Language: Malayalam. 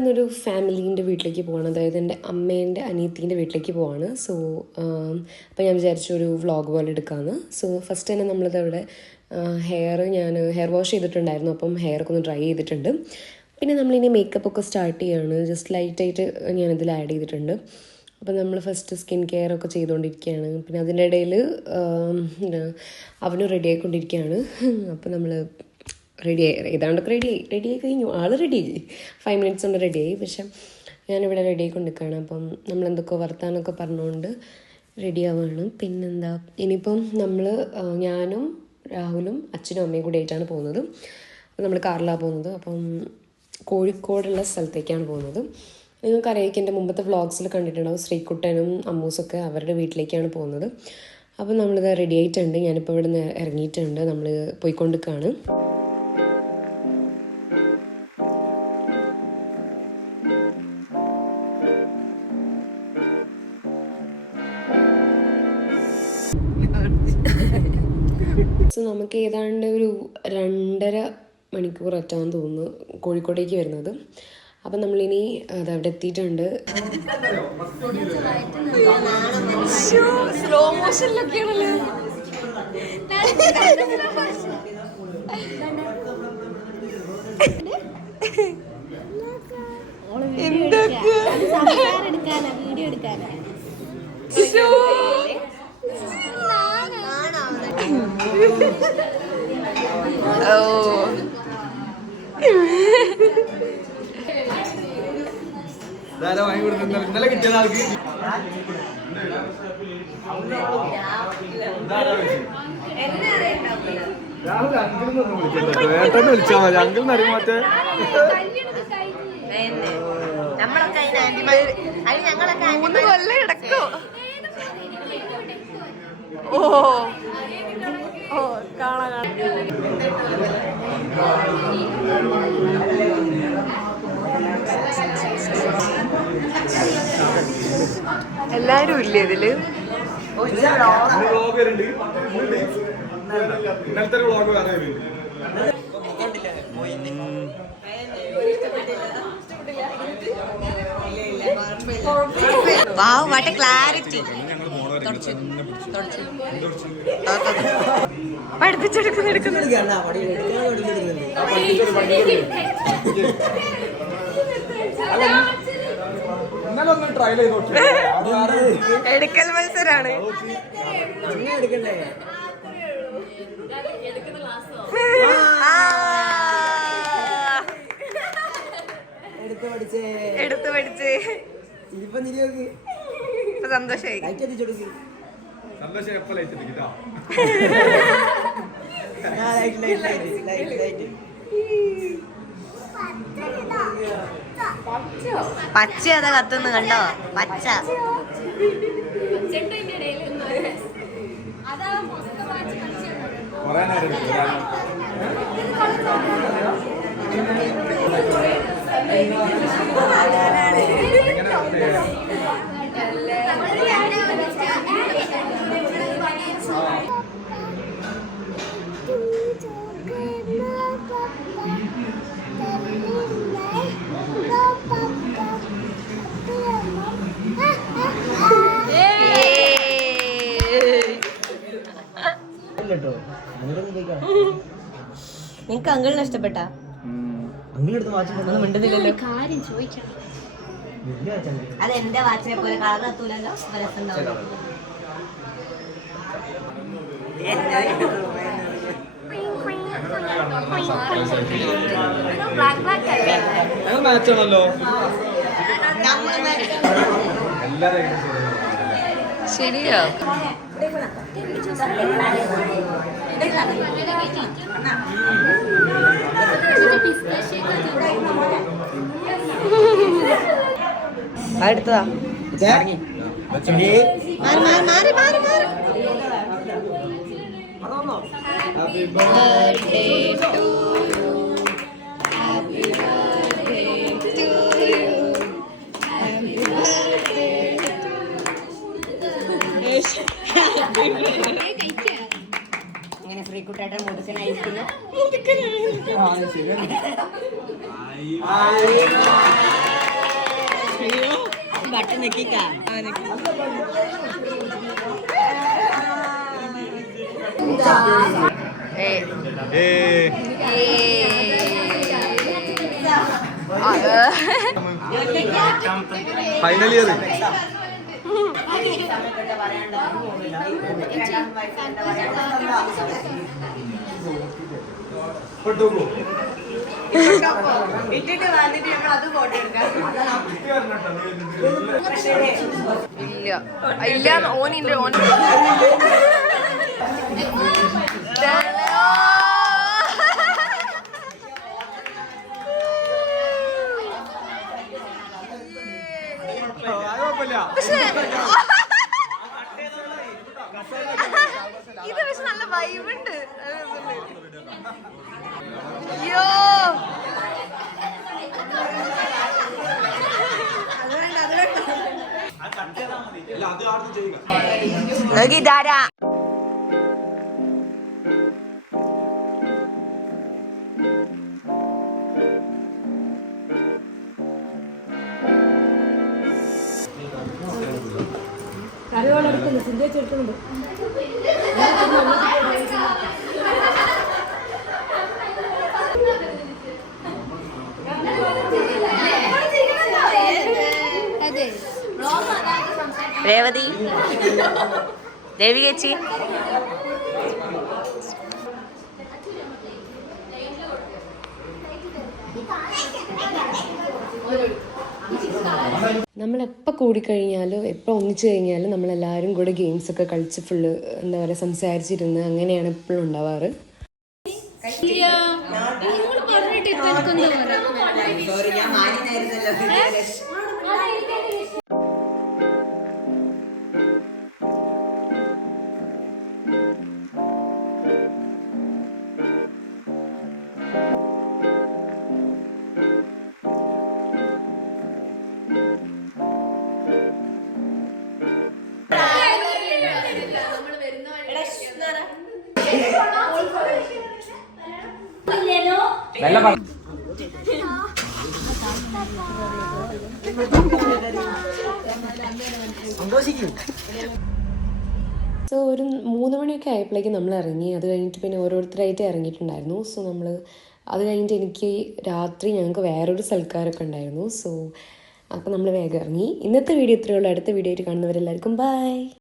നമ്മളിന്നൊരു ഫാമിലീൻ്റെ വീട്ടിലേക്ക് പോവാണ്, അതായത് എൻ്റെ അമ്മേൻ്റെ അനിയത്തീൻ്റെ വീട്ടിലേക്ക് പോവാണ്. സോ അപ്പോൾ ഞാൻ വിചാരിച്ചു ഒരു വ്ളോഗ് പോലെ എടുക്കാമെന്ന്. സോ ഫസ്റ്റ് തന്നെ നമ്മളിതവിടെ ഞാൻ ഹെയർ വാഷ് ചെയ്തിട്ടുണ്ടായിരുന്നു, അപ്പം ഹെയറൊക്കെ ഒന്ന് ഡ്രൈ ചെയ്തിട്ടുണ്ട്. പിന്നെ നമ്മളിനി മേക്കപ്പൊക്കെ സ്റ്റാർട്ട് ചെയ്യുകയാണ്. ജസ്റ്റ് ലൈറ്റായിട്ട് ഞാനിതിൽ ആഡ് ചെയ്തിട്ടുണ്ട്. അപ്പം നമ്മൾ ഫസ്റ്റ് സ്കിൻ കെയർ ഒക്കെ ചെയ്തുകൊണ്ടിരിക്കുകയാണ്. പിന്നെ അതിൻ്റെ ഇടയിൽ അവനും റെഡി ആയിക്കൊണ്ടിരിക്കുകയാണ്. അപ്പം നമ്മൾ ഏതാണ്ടൊക്കെ റെഡിയായി കഴിഞ്ഞു. ആൾ റെഡിയായി, 5 minutes കൊണ്ട് റെഡിയായി. പക്ഷെ ഞാനിവിടെ റെഡി ആയിക്കൊണ്ടിരിക്കുകയാണ്. അപ്പം നമ്മളെന്തൊക്കെ വർത്താനൊക്കെ പറഞ്ഞുകൊണ്ട് റെഡി ആവുകയാണ്. പിന്നെന്താ, ഇനിയിപ്പം ഞാനും രാഹുലും അച്ഛനും അമ്മയും കൂടി ആയിട്ടാണ് പോകുന്നത്. അപ്പം നമ്മൾ കാറിലാണ് പോകുന്നത്. അപ്പം കോഴിക്കോടുള്ള സ്ഥലത്തേക്കാണ് പോകുന്നത്. നിങ്ങൾക്കറിയാം, എൻ്റെ മുമ്പത്തെ വ്ളോഗ്സിൽ കണ്ടിട്ടുണ്ടാവും, ശ്രീകുട്ടനും അമ്മൂസൊക്കെ അവരുടെ വീട്ടിലേക്കാണ് പോകുന്നത്. അപ്പം നമ്മളിത് റെഡി ആയിട്ടുണ്ട്. ഞാനിപ്പോൾ ഇവിടെ നിന്ന് ഇറങ്ങിയിട്ടുണ്ട്. നമ്മൾ പോയിക്കൊണ്ടിരിക്കുകയാണ്. സോ നമുക്ക് ഏതാണ്ട് ഒരു 2.5 മണിക്കൂർ എത്താൻ തോന്നുന്നു കോഴിക്കോടേക്ക് വരുന്നത്. അപ്പം നമ്മളിനി അതവിടെ എത്തിയിട്ടുണ്ട്. സ്ലോ മോഷനിലൊക്കെയാണല്ലോ. വീഡിയോ എടുക്കാനാ ഇന്നലെ കിട്ടിയ ആൾക്ക് ഏട്ടനെ വിളിച്ചാൽ മതി. അങ്കിൾ നറിമാറ്റേ കൊല്ലം കിടക്കോ. ഓ ഓ കാണാ എല്ലാരും ഇല്ലേ ഇതില്? ഇന്നലത്തെ വ്ളോഗ് വേറെ വാവ്, വാട്ട് എ ക്ലാരിറ്റി. പഠിപ്പിച്ചെടുക്കുന്നു. എടുക്കൽ മത്സരാണ്. എടുത്ത് പഠിച്ചേ. ഇപ്പൊ സന്തോഷായി. പച്ച അതാ കത്തുന്നു, കണ്ടോ? പച്ച നിങ്ങക്ക് അങ്കിളിനെ ഇഷ്ടപ്പെട്ട? മിണ്ടുന്നില്ലല്ലോ. അത് എന്റെ വാച്ചിനെ പോലെ കളർ എത്തൂലല്ലോ. മാച്ചാണല്ലോ. ശരിയോ? അടുത്തതാ. Happy birthday to you. Happy birthday to you. Happy birthday to you. അങ്ങനെ ശ്രീകുട്ടേട്ടൻ മുതുക്കനായിരിക്കുന്നു. ബട്ടൺ നെക്കിക്കാ ഫൈനൽ ഇയർ ഇല്ല ഓനിന്റെ ഓൻ ഇത് പക്ഷെ നല്ല വൈബുണ്ട്. അയ്യോ ഇതാരാ രേവതി ദേവി ചേച്ചി നമ്മളെപ്പോൾ കൂടിക്കഴിഞ്ഞാലും എപ്പോൾ ഒന്നിച്ചു കഴിഞ്ഞാലും നമ്മളെല്ലാവരും കൂടെ ഗെയിംസൊക്കെ കളിച്ച് ഫുള്ള് എന്താ പറയുക സംസാരിച്ചിരുന്ന് അങ്ങനെയാണ് എപ്പോഴും ഉണ്ടാവാറ്. സോ ഒരു 3 മണിയൊക്കെ ആയപ്പോഴേക്കും നമ്മൾ ഇറങ്ങി. അത് കഴിഞ്ഞിട്ട് പിന്നെ ഓരോരുത്തരായിട്ട് ഇറങ്ങിയിട്ടുണ്ടായിരുന്നു. സോ നമ്മൾ അത് കഴിഞ്ഞിട്ട് എനിക്ക് രാത്രി ഞങ്ങൾക്ക് വേറൊരു സൽക്കാരമൊക്കെ ഉണ്ടായിരുന്നു. സോ അപ്പോൾ നമ്മൾ വേഗം ഇറങ്ങി. ഇന്നത്തെ വീഡിയോ ഇത്രയേ ഉള്ളൂ. അടുത്ത വീഡിയോ ആയിട്ട് കാണുന്നവരെല്ലാവർക്കും ബൈ.